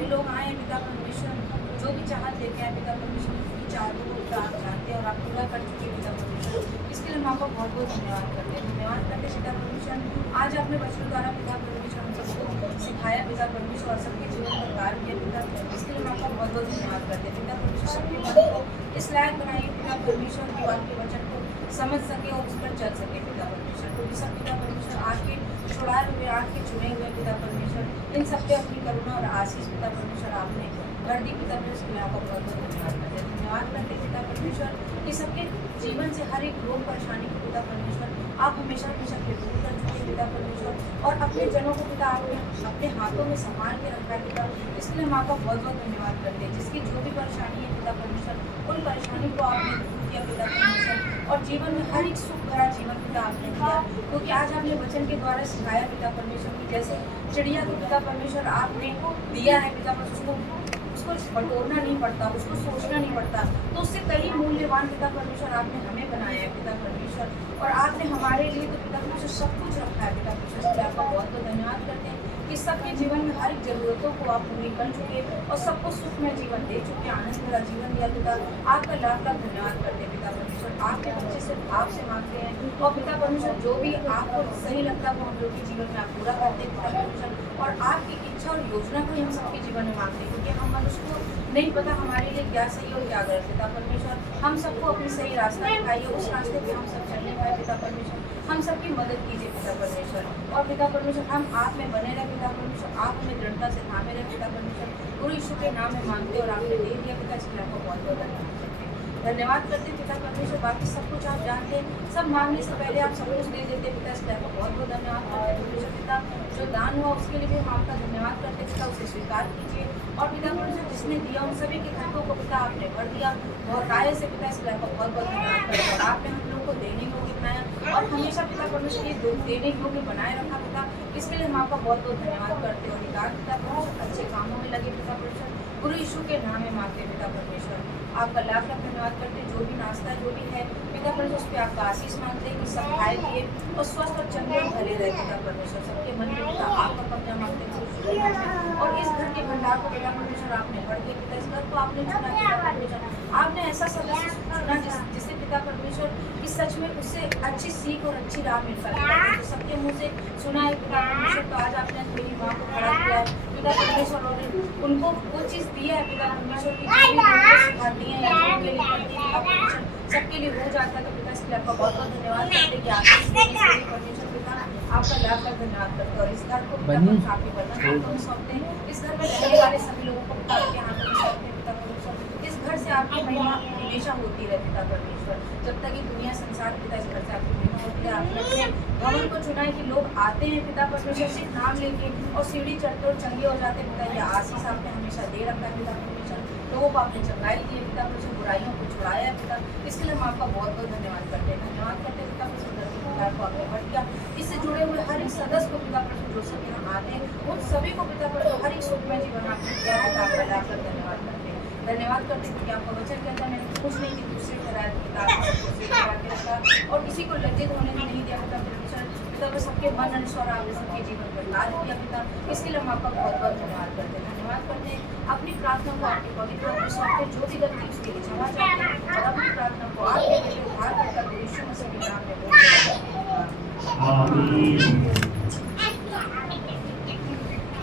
भी लोग आए हैं पिता परमेश्वर, जो भी चाहत लेके आए पिता परमेश्वर, उनकी चाहतों को पिता आप जानते हैं और आप पूरा कर चुके हैं पिता परमेश्वर। इसके लिए हम आपका बहुत बहुत धन्यवाद करते हैं पिता परमेश्वर। आज आपने बच्चों द्वारा पिता परमेश्वर हम सबको सिखाया पिता परमेश्वर और सबके जीवन पर कार्य किया पिता, इसके लिए हम आपका बहुत बहुत धन्यवाद करते हैं पिता परमेश्वर। सबके मन को इस लायक बनाइए पिता परमेश्वर की आपके वचन को समझ सके और उस पर चल सके पिता परमेश्वर। तो सब पिता परमेश्वर आपके छुड़ाए हुए, आपके चुने हुए पिता परमेश्वर, इन सब पे अपनी करुणा और आशीष पिता परमेश्वर आपने कर दी पिता परमेश्वर। मैं आपका बहुत बहुत धन्यवाद करते पिता परमेश्वर कि सबके जीवन से हर एक रोग परेशानी को पिता परमेश्वर आप हमेशा हमेशा के दूर कर चुके पिता परमेश्वर और अपने जनों को पिता आपने अपने हाथों में संभाल के रखा है पिता, इसलिए हम आपका बहुत बहुत धन्यवाद करते हैं। जिसकी जो भी परेशानी है पिता परमेश्वर उन परेशानी को आपने दूर किया पिता परमेश्वर और जीवन में हर एक सुख भरा जीवन पिता आपने दिया, क्योंकि आज आपने वचन के द्वारा सिखाया पिता परमेश्वर की जैसे चिड़िया को पिता परमेश्वर आपने दिया है पिता परमेश्वर, उसको बटोरना नहीं पड़ता, उसको सोचना नहीं पड़ता, तो उससे कई मूल्यवान पिता परमेश्वर आपने हमें बनाया है पिता परमेश्वर और आपने हमारे लिए तो पिता परमेश्वर सब कुछ रखा है पिता परमेश्वर। आपका बहुत बहुत धन्यवाद करते हैं कि सबके जीवन में हर एक जरूरतों को आप पूरी कर चुके और सबको सुखमय जीवन दे चुके, आनंद भरा जीवन दिया पिता। आपका लाख लाख धन्यवाद करते हैं पिता परमेश्वर। आपके बच्चे सिर्फ आपसे मांगते हैं और पिता परमेश्वर जो भी आपको सही लगता है वो हम लोग के जीवन में आप पूरा करते हैं पिता परमेश्वर और आपकी इच्छा और योजना को हम सबके जीवन में मांगते हैं, क्योंकि हम मनुष्य को नहीं पता हमारे लिए क्या सही और क्या गलत पिता परमेश्वर। हम सबको अपनी सही रास्ता दिखाइए, उस रास्ते पे हम सब चलने पाए पिता परमेश्वर। हम सबकी मदद कीजिए पिता परमेश्वर और पिता परमेश्वर हम आप में बने रहे पिता परमेश्वर, आप हमें दृढ़ता से थामे रहे पिता परमेश्वर। गुरु यीशु के नाम में मांगते और आपने दे दिया पिता, इसके लिए आपको बहुत बहुत धन्यवाद करते पिता परमेश्वर। बाकी सब कुछ आप जानते हैं, सब मांगने से पहले आप सब कुछ दे देते पिता, इसलिए आपको बहुत बहुत धन्यवाद करते परमेश्वर पिता। जो दान हुआ उसके लिए भी हम आपका धन्यवाद करते पिता, उसे स्वीकार कीजिए और पिता परमेश्वर जिसने दिया उन सभी के खर्चों को पिता आपने भर दिया बहुत आय से पिता, इसलिए आपका बहुत बहुत धन्यवाद करते और आपने हम लोगों को देने योग्य बनाया और हमेशा पिता परमेश्वर ये देने योग्य बनाए रखा पिता, इसके लिए हम आपका बहुत बहुत धन्यवाद करते और निकाल पिता परमेश्वर अच्छे कामों में लगे पिता परमेश्वर। गुरु यीशु के नाम में मांगते पिता परमेश्वर। आपका लाख लाख धन्यवाद करते, जो भी नाश्ता जो भी है पिता परमेश्वर उस पर आपका आशीष मांगते हैं कि सब खाए पिए और स्वस्थ और चंगे और भले रहे पिता परमेश्वर। सबके मन में पिता आपका कब्जा मांगते हैं और इस घर के भंडार को पिता परमेश्वर आपने बढ़ के पिता, इस घर को आपने चुना पिता परमेश्वर। आपने ऐसा सदस्य चुना जिससे पिता परमेश्वर कि सच में उससे अच्छी सीख और अच्छी राह मिल सकती है, तो सबके मुँह से सुना है पिता परमेश्वर। तो आज आपने मेरी माँ को खड़ा किया है पिता परमेश्वर और उनको वो चीज़ दिया है पिता परमेश्वर की जो भी उनको सिखाती हैं या जो उनके लिए करती है पिता परमेश्वर सबके लिए हो जाता है। तो पिता इसके लिए आपका बहुत बहुत धन्यवाद करते हैं कि आपके परमेश्वर पिता आपका लाख लाख धन्यवाद करते हैं और इस घर को पिता परमेश्वर आपके बर्तन में सौंपते हैं, इस घर में रहने वाले सभी लोगों को पिता आपके हाथों में सौंपते हैं पिता परमेश्वर। इस घर से आपकी महिमा हमेशा होती रहे पिता परमेश्वर, जब तक ये दुनिया संसार पिता इस घर से आपकी महिमा होती है। आपने अपने भवन को चुना है कि लोग आते हैं पिता परमेश्वर सिर्फ नाम लेके और सीढ़ी चढ़ते और चंगे हो जाते हैं पिता, ये आशीष आपने हमेशा दे रखा है पिता परमेश्वर। लोगों को आपने चंगाई दी है पिता परमेश्वर, बुराइयों को छुड़ाया है पिता, इसके लिए हम आपका बहुत बहुत धन्यवाद करते हैं पिता परमेश्वर। घर को आपने बढ़ दिया, इससे जुड़े हुए हर एक सदस्य को पिता परमेश्वर जो सब यहाँ आते हैं उन सभी को पिता परमेश्वर हर एक सुखमय जीवन आपने दिया है, आपका लाख लाख धन्यवाद करते हैं। धन्यवाद करते हैं क्योंकि आपका वचन के अंदर मैंने कुछ नहीं कि दूसरे ठहरा के रखा और किसी को लज्जित होने को नहीं दिया पिता परमेश्वर। पिता पर सबके मन अनुसार आपने सबके जीवन पर लाल किया पिता, इसके लिए हम आपका बहुत बहुत धन्यवाद करते हैं। धन्यवाद करते हैं अपनी प्रार्थना को आपके पवित्र हाथ में सौंपते, जो भी गलती उसके लिए क्षमा चाहते हैं और अपनी प्रार्थना को आपके लिए उद्धार करता यीशु मसीह के नाम में बोलते हैं।